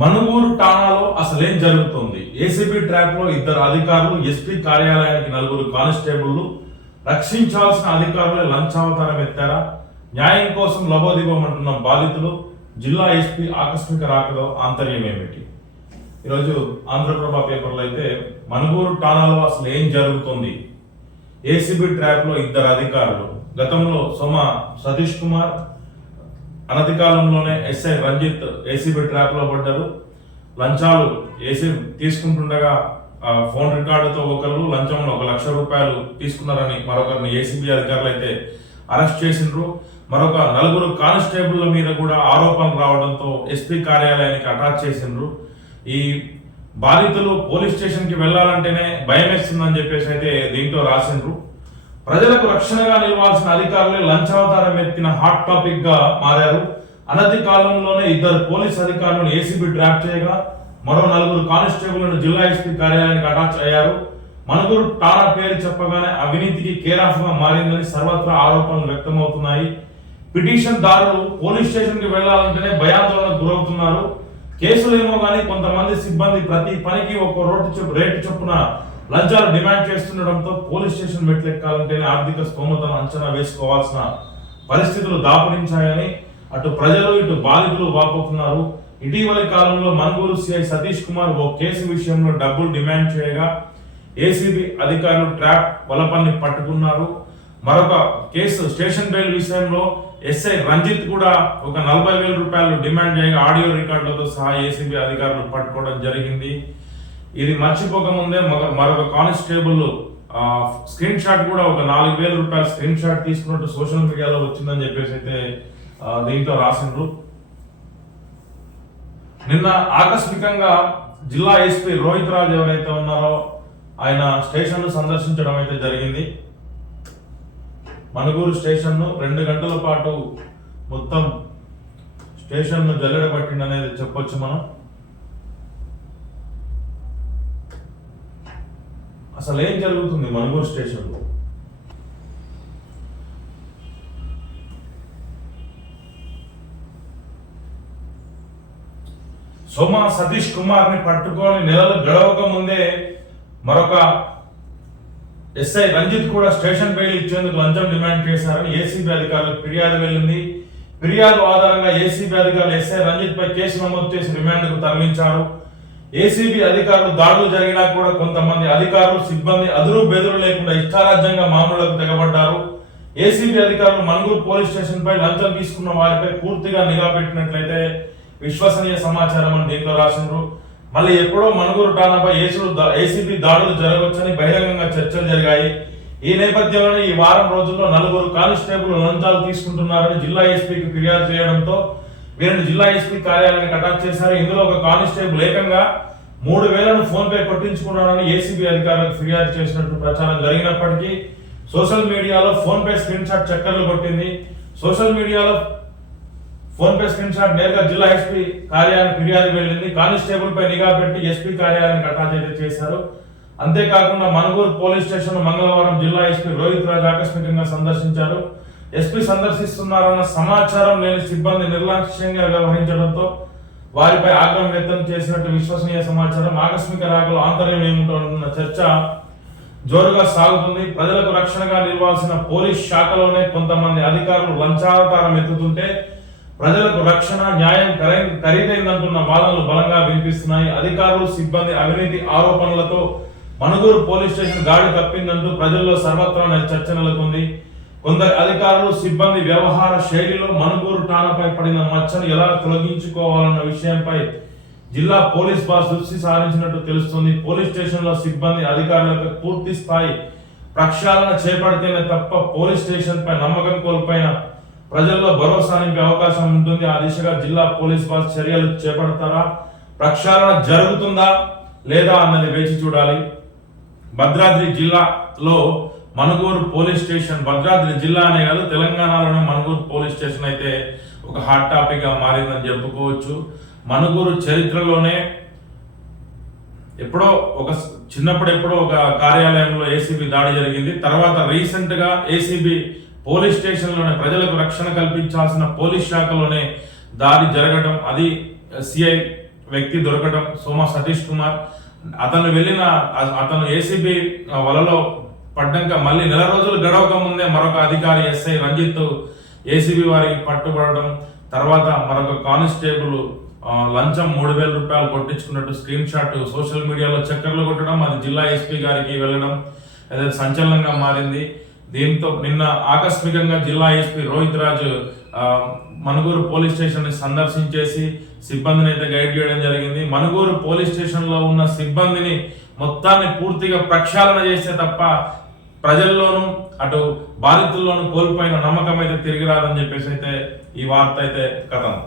మనుగూరు ఠాణాలో అసలేం జరుగుతుంది? ఏసీబీ ట్రాప్లో ఇద్దరు అధికారులు ఎస్పీ కార్యాలయానికి నలుగురు కానిస్టేబుళ్ళు రక్షించాల్సిన అధికారులే లంచావతారం ఎత్తారా? న్యాయం కోసం లబోదివ్వమంటున్న బాధితులు జిల్లా ఎస్పీ ఆకస్మిక రాకలో ఆంతర్యం ఏమిటి ఈరోజు ఆంధ్రప్రభ పేపర్లో అయితే మనుగూరు ఠాణాలో అసలు ఏం జరుగుతుంది? ఏసీబీ ట్రాప్లో ఇద్దరు అధికారులు గతంలో సోమ సతీష్ కుమార్ అనతి కాలంలోనే ఎస్ఐ రంజిత్ ఏసీబీ ట్రాప్లో పడ్డారు. లంచాలు ఏసీ తీసుకుంటుండగా ఆ, ఫోన్ రికార్డుతో ఒకరు లంచంలో ఒక లక్ష రూపాయలు తీసుకున్నారని మరొకరిని ఏసీబీ అధికారులు అయితే అరెస్ట్ చేసిండ్రు. మరొక నలుగురు కానిస్టేబుల్ల మీద కూడా ఆరోపణలు రావడంతో ఎస్పీ కార్యాలయానికి అటాచ్ చేసిండ్రు. ఈ బాధితులు పోలీస్ స్టేషన్కి వెళ్ళాలంటేనే భయం వేస్తుందని చెప్పేసి అయితే దీంట్లో రాసిండ్రు. ప్రజలకు రక్షణగా నిలవాల్సిన అధికారులే లంచావతారం ఎత్తిన హాట్ టాపిక్గా మారారు. అనతి కాలంలోనే ఇద్దరు పోలీస్ అధికారులను ఏసీబీ ట్రాప్ చేయగా మరో నలుగురు కానిస్టేబుల్ను జిల్లా ఎస్పీ కార్యాలయానికి అటాచ్ అయ్యారు. మనుగురు టారా పేరు చెప్పగానే అవినీతికి కేరాఫ్గా మారిందని సర్వత్రా ఆరోపణలు వ్యక్తమవుతున్నాయి. పిటిషన్ దారులు పోలీస్ స్టేషన్కి వెళ్ళాలంటేనే భయాందోళనకు గురవుతున్నారు. కేసులేమో కానీ కొంతమంది సిబ్బంది ప్రతి పనికి ఒక రోడ్డు చొప్పు రేటు చొప్పున లంచాలు డిమాండ్ చేస్తుండటంతో పోలీస్ స్టేషన్ మెట్లెక్కాలంటేనే ఆర్థిక స్తోమతను అంచనా వేసుకోవాల్సిన పరిస్థితులు దాపురించాయని అటు ప్రజలు ఇటు బాధితులు వాపోతున్నారు. ఇటీవలి కాలంలో మన్గూరు సిఐ సతీష్ కుమార్ ఓ కేసు విషయంలో డబ్బులు డిమాండ్ చేయగా ఏసీబీ అధికారులు ట్రాప్ వలపల్ని పట్టుకున్నారు. మరొక కేసు స్టేషన్ బెయిల్ విషయంలో ఎస్ఐ రంజిత్ కూడా ఒక నలభై వేల రూపాయలు డిమాండ్ చేయగా ఆడియో రికార్డులతో సహా ఏసీబీ అధికారులు పట్టుకోవడం జరిగింది. ఇది మర్చిపోకముందే ముందే మరొక కానిస్టేబుల్ స్క్రీన్ షాట్ కూడా ఒక నాలుగు వేల రూపాయల స్క్రీన్ షాట్ తీసుకున్నట్టు సోషల్ మీడియాలో వచ్చిందని చెప్పేసి అయితే దీంట్లో రాసిండ్రు. నిన్న ఆకస్మికంగా జిల్లా ఎస్పీ రోహిత్ రాజ్ ఎవరైతే ఉన్నారో ఆయన స్టేషన్ను సందర్శించడం అయితే జరిగింది. మణుగూరు స్టేషన్ను రెండు గంటల పాటు మొత్తం స్టేషన్ను జల్లెడ పట్టిండనేది చెప్పొచ్చు మనం. అసలు ఏం జరుగుతుంది మనుగూరు స్టేషన్లో సోమ సతీష్ కుమార్ని పట్టుకొని నెలలు గడవక ముందే మరొక ఎస్ఐ రంజిత్ కూడా స్టేషన్ బెయిల్ ఇచ్చేందుకు లంచం డిమాండ్ చేశారని ఏసీబీ అధికారులకు ఫిర్యాదు వెళ్ళింది. ఫిర్యాదు ఆధారంగా ఏసీబీ అధికారులు ఎస్ఐ రంజిత్ పై కేసు నమోదు చేసి రిమాండ్కు తరలించారు. ఏసీబీ అధికారులు దాడులు జరిగినా కూడా కొంతమంది అధికారులు సిబ్బంది అదురు బెదురు లేకుండా ఇష్టారాజ్యంగా మామూలులకు తెగబడ్డారు. ఏసీబీ అధికారులు మనుగురు పోలీస్ స్టేషన్ పై లంచం తీసుకున్న వారిపై పూర్తిగా నిఘా పెట్టినట్లయితే విశ్వసనీయ సమాచారం అని దీంట్లో రాసిండ్రు. మళ్ళీ ఎప్పుడో మనుగురు టానాపై ఏసులు ఏసీబీ దాడులు జరగవచ్చని బహిరంగంగా చర్చలు జరిగాయి. ఈ నేపథ్యంలోనే ఈ వారం రోజుల్లో నలుగురు కానిస్టేబుల్ లంచాలు తీసుకుంటున్నారని జిల్లా ఎస్పీకి ఫిర్యాదు చేయడంతో వీరిని జిల్లా ఎస్పీ కార్యాలయానికి అటాచ్ చేశారు. ఇందులో ఒక కానిస్టేబుల్ ఏకంగా మూడు వేలను ఫోన్ పే కొట్టించుకున్నారని ఏసీబీ అధికారులకు ఫిర్యాదు చేసినట్టు ప్రచారం జరిగినప్పటికీ సోషల్ మీడియాలో ఫోన్ పే స్క్రీన్ షాట్ చక్కర్లు కొట్టింది. సోషల్ మీడియాలో ఫోన్ పే స్క్రీన్ షాట్ నేరుగా జిల్లా ఎస్పీ కార్యాలయానికి ఫిర్యాదు వెళ్ళింది. కానిస్టేబుల్ పై నిఘా పెట్టి ఎస్పీ కార్యాలయానికి అటాచ్ చేశారు. అంతేకాకుండా మనుగూరు పోలీస్ స్టేషన్ మంగళవారం జిల్లా ఎస్పీ రోహిత్ రాజ్ ఆకస్మికంగా సందర్శించారు. ఎస్పీ సందర్శిస్తున్నారన్న సమాచారం లేని సిబ్బంది నిర్లక్ష్యంగా వ్యవహరించడంతో వారిపై ఆగ్రహం వ్యక్తం చేసినట్టు విశ్వసనీయ సమాచారం ఆకస్మిక రాకలు ఆంతర్యం ఏముంటుందన్న చర్చ జోరుగా సాగుతుంది. ప్రజలకు రక్షణగా నిలవాల్సిన పోలీస్ శాఖలోనే కొంతమంది అధికారులు లంచావతారం ఎత్తుతుంటే ప్రజలకు రక్షణ న్యాయం ఖరీదైందంటున్న వాదనలు బలంగా వినిపిస్తున్నాయి. అధికారులు సిబ్బంది అవినీతి ఆరోపణలతో మనుగూరు పోలీస్ స్టేషన్ గాడి తప్పిందంటూ ప్రజల్లో సర్వత్రా చర్చ నెలకొంది. కొందరు అధికారులు సిబ్బంది వ్యవహార శైలిలో మనుగూరు టానపై పడిన మచ్చను ఎలా తొలగించుకోవాలన్న విషయంపై జిల్లా పోలీస్ బాస్ దృష్టి సారించినట్టు తెలుస్తుంది. పోలీస్ స్టేషన్లో సిబ్బంది అధికారులపై పూర్తి స్థాయి ప్రక్షాళన చేపడితేనే తప్ప పోలీస్ స్టేషన్ పై నమ్మకం కోల్పోయిన ప్రజల్లో భరోసా నింపే అవకాశం ఉంటుంది. ఆ దిశగా జిల్లా పోలీస్ బాస్ చర్యలు చేపడతారా? ప్రక్షాళన జరుగుతుందా లేదా అన్నది వేచి చూడాలి. భద్రాద్రి జిల్లాలో మనుగూరు పోలీస్ స్టేషన్ భద్రాద్రి జిల్లా అనే కాదు తెలంగాణలోనే మనుగూరు పోలీస్ స్టేషన్ అయితే ఒక హాట్ టాపిక్గా మారిందని చెప్పుకోవచ్చు. మనుగూరు చరిత్రలోనే ఎప్పుడో ఒక చిన్నప్పుడు ఎప్పుడో ఒక కార్యాలయంలో ఏసీబీ దాడి జరిగింది. తర్వాత రీసెంట్గా ఏసీబీ పోలీస్ స్టేషన్లోనే ప్రజలకు రక్షణ కల్పించాల్సిన పోలీస్ శాఖలోనే దాడి జరగడం అది సిఐ వ్యక్తి దొరకడం సోమ సతీష్ కుమార్. అతను వెళ్ళిన అతను ఏసీబీ వలలో పడ్డాక మళ్ళీ నెల రోజులు గడవక ముందే మరొక అధికారి ఎస్ఐ రంజిత్ ఏసీబీ వారికి పట్టుబడడం తర్వాత మరొక కానిస్టేబుల్ లంచం మూడు వేల రూపాయలు కొట్టించుకున్నట్టు స్క్రీన్ షాట్ సోషల్ మీడియాలో చక్కర్లు కొట్టడం అది జిల్లా ఎస్పీ గారికి వెళ్ళడం అదే సంచలనంగా మారింది. దీంతో నిన్న ఆకస్మికంగా జిల్లా ఎస్పీ రోహిత్ రాజు ఆ, మనుగూరు పోలీస్ స్టేషన్ని సందర్శించేసి సిబ్బందిని అయితే గైడ్ చేయడం జరిగింది. మనుగూరు పోలీస్ స్టేషన్లో ఉన్న సిబ్బందిని మొత్తాన్ని పూర్తిగా ప్రక్షాళన చేస్తే తప్ప ప్రజల్లోనూ అటు బాధితుల్లోనూ కోల్పోయిన నమ్మకం అయితే తిరిగి రాదని చెప్పేసి అయితే ఈ వార్త అయితే కథనం.